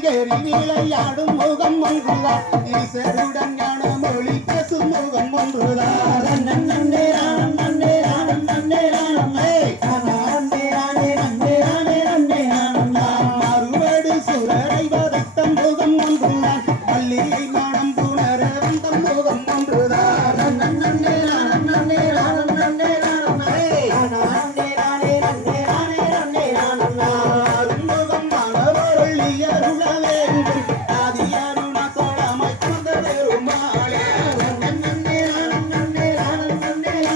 விளையாடும் முகம் ஒன்றுதான் ஈசருடன் ஞான மொழி பேசும் முகம் ஒன்றுதான் நன்னே ராணம் நன்னே ராணம் நன்னே ராணம் மறுபடி சுரரை வதைத்த முகம் ஒன்றுதான் பள்ளியை மனம் புணர வந்த முகம் ஒன்றுதான் நன்னே ராணம் நன்னே ராணம் நன்னே ராணம் அருமுகம் மனவருள் அருள வேண்டும் ஆதி அருணா தோழமை கொண்ட பெருமாளே நன்னே ராணம் நன்னே ராணம் நன்னே ராணம்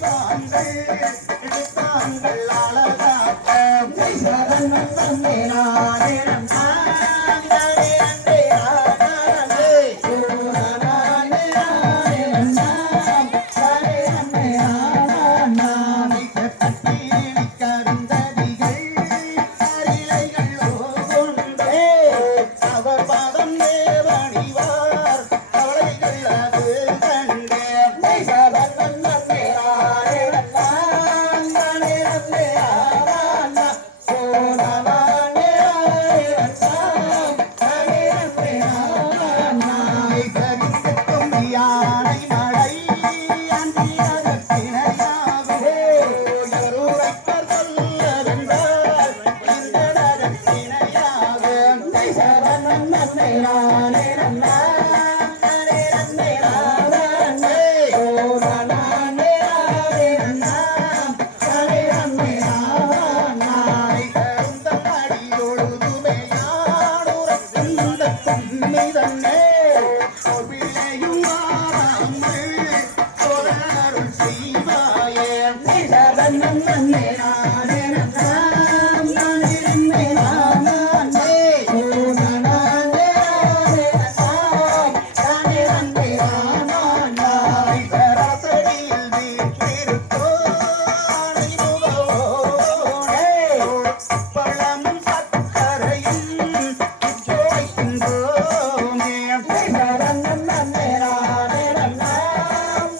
தெய்வாங்கள் எடுத்தாங்கள் அழகாக்க சரணம் தந்தே நானே நன்னா நானே நன்னே நானே நானே நானே நன்னா நானே நன்னே நானே கட்டி கருந்தடிகள் அரிலைகள் ஓகொண்டே அவர் பாதம் தேவணிவார் கவலைகள் அது கண்டே சரணம் தந்தே நானே நன்னா நானே நன்னே நானே நானே யானை மழை அந்திரத்தினையாகவே ஒருரைப்பர் சொல்லதென்றால் இந்த நகத்தினையாக சரணம் நன்மை நானே நன்னா நானே நன்மை நானே ஓ நானே நானே நன்னா நானே நன்மை நானே கருந்தம் அடியொழுதுமே யானுரைக்கின்ற தன்மை தன்னே பிள்ளையும் மாறாமல் தொடருள் செய்வாயே சரணம் நன்னே நானே நன்னா நானே நன்னே நானே ஓ நானே நானே நன்னா நானே நன்னே நானே சரசடியில் வீற்றிருக்கோனை முகவோனே பழமும் சக்கரையும் வைக்கின்றோமே சரணம் நன்னே நானே நன்னா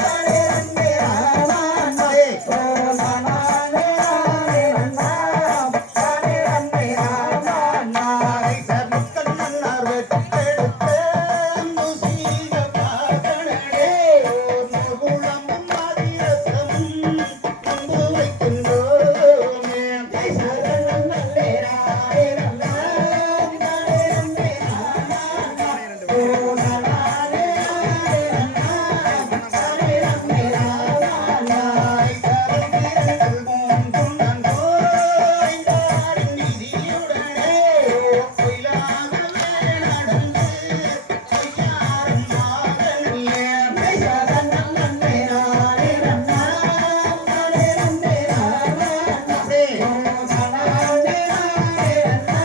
நானே நன்னே நானே ஓ நானே நானே நன்னா நானே நன்னே நானே சர்க்கல் மன்னர் வெட்டெடுத்த முசீக பாகனே முகுளமும் அதிரசமும் நம்பு வைக்கின்றோமே சரணம் நன்னே நானே நன்னா நானே நன்னே நானே ஓ நானே நானே நன்னா நானே நன்னே நானே கருந்திரங்கள் மூன்றும் நன்கோய்ந்தாரின் நிதியுடனே பொய்லாகவே நடந்து பொய்யாரும் மாதனியே சரணம் நன்னே நானே நன்னா நானே நன்னே நானே ஓ நானே நானே நன்னா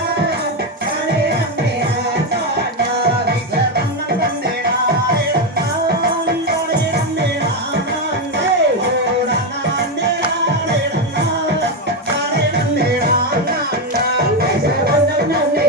நானே நன்னே நானே சரணம் நன்னே நானே நன்னா நானே நன்னே நானே ஓ நானே நானே நன்னா நானே நன்னே நானே சரணம் நன்னே